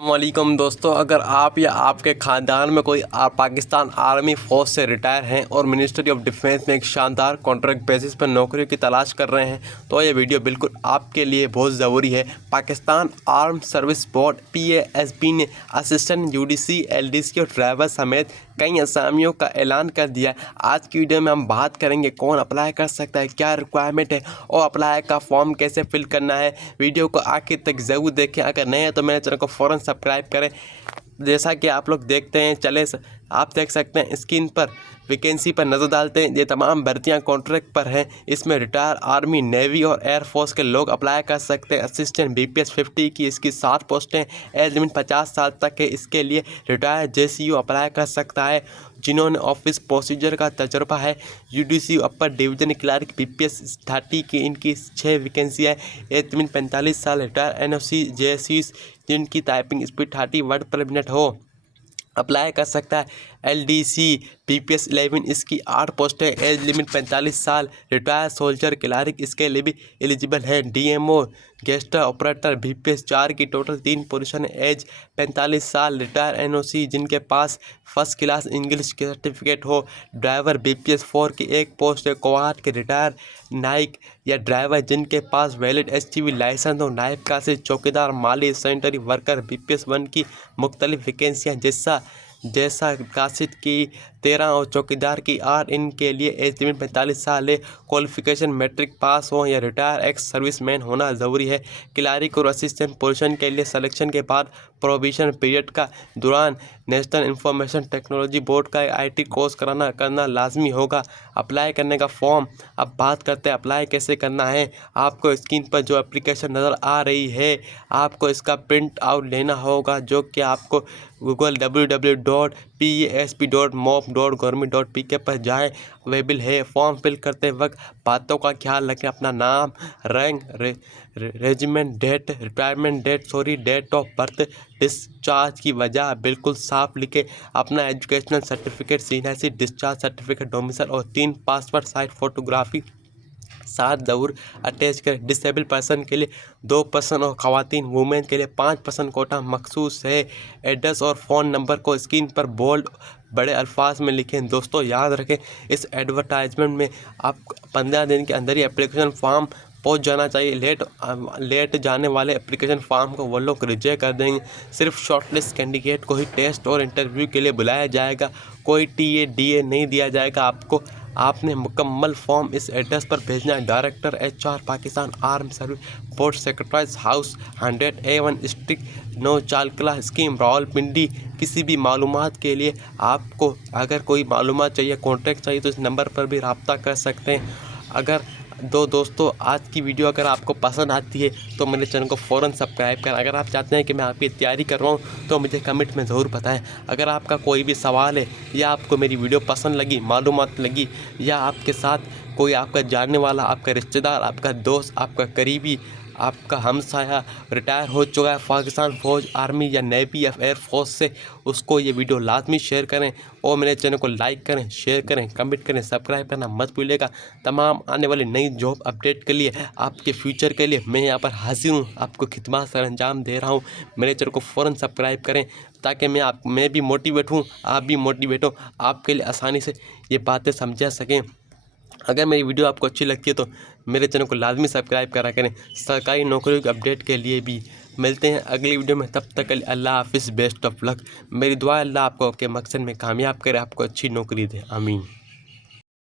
वालेकुम दोस्तों, अगर आप या आपके ख़ानदान में कोई पाकिस्तान आर्मी फ़ौज से रिटायर हैं और मिनिस्ट्री ऑफ डिफेंस में एक शानदार कॉन्ट्रैक्ट बेसिस पर नौकरियों की तलाश कर रहे हैं तो ये वीडियो बिल्कुल आपके लिए बहुत ज़रूरी है। Pakistan arm service board PASB ने असिस्टेंट UDC, LDC और ड्राइवर समेत कई असामियों का ऐलान कर दिया। आज की वीडियो में हम बात करेंगे कौन अप्लाई कर सकता है, क्या रिक्वायरमेंट है और अप्लाई का फॉर्म कैसे फिल करना है। वीडियो को आखिर तक ज़रूर देखें। अगर नए हैं तो मेरे चैनल को फ़ौरन सब्सक्राइब करें। जैसा कि आप लोग देखते हैं, आप देख सकते हैं स्क्रीन पर वैकेंसी पर नज़र डालते हैं। ये तमाम भर्तियां कॉन्ट्रैक्ट पर हैं। इसमें रिटायर आर्मी, नेवी और एयरफोर्स के लोग अप्लाई कर सकते हैं। असिस्टेंट BPS 50 की इसकी 7 पोस्टें, एज लिमिट 50 साल तक है। इसके लिए रिटायर JCU अप्लाई कर सकता है जिन्होंने ऑफिस प्रोसीजर का तजुर्बा है। UDC upper division clerk BPS 30 की इनकी 6 वैकेंसियाँ है। एज लिमिट 45 साल। रिटायर NOC JCUs जिनकी टाइपिंग स्पीड 30 वर्ड पर मिनट हो अप्लाई कर सकता है। LDC BPS 11 इसकी 8 पोस्ट है। एज लिमिट 45 साल। रिटायर सोल्जर क्लार्क इसके लिए भी एलिजिबल है। DMO गेस्ट ऑपरेटर BPS 4 की टोटल 3 पोजीशन है। एज 45 साल। रिटायर NOC जिनके पास फर्स्ट क्लास इंग्लिश के सर्टिफिकेट हो। ड्राइवर BPS 4 की 1 पोस्ट है। कोहाट के रिटायर नाइक या ड्राइवर जिनके पास वैलिड HGV लाइसेंस हो। नायब कासिद, चौकीदार, माली, सैनिटरी वर्कर BPS 1 की मुख्तलिफ वैकेंसियाँ जैसा कासिद की 13 और चौकीदार की 8। इनके लिए एज लिमिट 45 साल है। क्वालिफिकेशन मैट्रिक पास हो या रिटायर एक्स सर्विसमैन होना ज़रूरी है। क्लर्क और असिस्टेंट पोजीशन के लिए सिलेक्शन के बाद प्रोविजन पीरियड का दौरान नेशनल इंफॉर्मेशन टेक्नोलॉजी बोर्ड का IT कोर्स करना लाजमी होगा। अप्लाई करने का फॉर्म अब बात करते हैं अप्लाई कैसे करना है। आपको स्क्रीन पर जो एप्लीकेशन नज़र आ रही है आपको इसका प्रिंट आउट लेना होगा, जो कि आपको गूगल www.pasb.mop.government.pk पर जाएं अवेलेबल है। फॉर्म फिल करते वक्त बातों का ख्याल रखें। अपना नाम, rank, regiment date, retirement date of birth, discharge की वजह बिल्कुल साफ लिखें। अपना educational certificate, CNC discharge certificate, domicile और 3 पासपोर्ट साइज फ़ोटोग्राफी साथ ज़रूर अटैच करें। डिसेबल पर्सन के लिए 2% और ख़वातीन वुमेन के लिए 5% कोटा मखसूस है। एड्रेस और फ़ोन नंबर को स्क्रीन पर बोल्ड बड़े अल्फाज में लिखें। दोस्तों याद रखें, इस एडवर्टाइजमेंट में आप 15 दिन के अंदर ही एप्लीकेशन फॉर्म पहुंच जाना चाहिए। लेट जाने वाले एप्लीकेशन फॉर्म को वो लोग रिजेक्ट कर देंगे। सिर्फ शॉर्टलिस्ट कैंडिडेट को ही टेस्ट और इंटरव्यू के लिए बुलाया जाएगा। कोई TA DA नहीं दिया जाएगा आपको। आपने मुकम्मल फॉर्म इस एड्रेस पर भेजना है। Director HR Pakistan arm service board, secretaries house, 100A1 street, 9 Chaklala scheme, Rawalpindi. किसी भी मालूमात के लिए आपको अगर कोई मालूमात चाहिए, कॉन्टैक्ट चाहिए तो इस नंबर पर भी रब्ता कर सकते हैं। दोस्तों आज की वीडियो अगर आपको पसंद आती है तो मेरे चैनल को फ़ौरन सब्सक्राइब करें। अगर आप चाहते हैं कि मैं आपकी तैयारी कर रहा हूँ तो मुझे कमेंट में ज़रूर बताएं। अगर आपका कोई भी सवाल है या आपको मेरी वीडियो पसंद लगी, मालूमात लगी, या आपके साथ कोई आपका जानने वाला, आपका रिश्तेदार, आपका दोस्त, आपका करीबी, आपका हमसाया रिटायर हो चुका है पाकिस्तान फ़ौज, आर्मी या नेवी या एयरफोर्स से, उसको ये वीडियो लाजमी शेयर करें और मेरे चैनल को लाइक करें, शेयर करें, कमेंट करें, सब्सक्राइब करना मत भूलिएगा। तमाम आने वाली नई जॉब अपडेट के लिए, आपके फ्यूचर के लिए मैं यहाँ पर हाजिर हूँ, आपको खिदमत सर अंजाम दे रहा हूँ। मेरे चैनल को फ़ौरन सब्सक्राइब करें ताकि मैं भी मोटिवेट हूँ, आप भी मोटिवेट हो, आपके लिए आसानी से ये बातें समझा सकें। अगर मेरी वीडियो आपको अच्छी लगती है तो मेरे चैनल को लाजमी सब्सक्राइब करा करें। सरकारी नौकरियों के अपडेट के लिए भी मिलते हैं अगली वीडियो में। तब तक अल्लाह हाफिज़, बेस्ट ऑफ लक। मेरी दुआ अल्लाह आपको आपके मकसद में कामयाब करे, आपको अच्छी नौकरी दे। आमीन।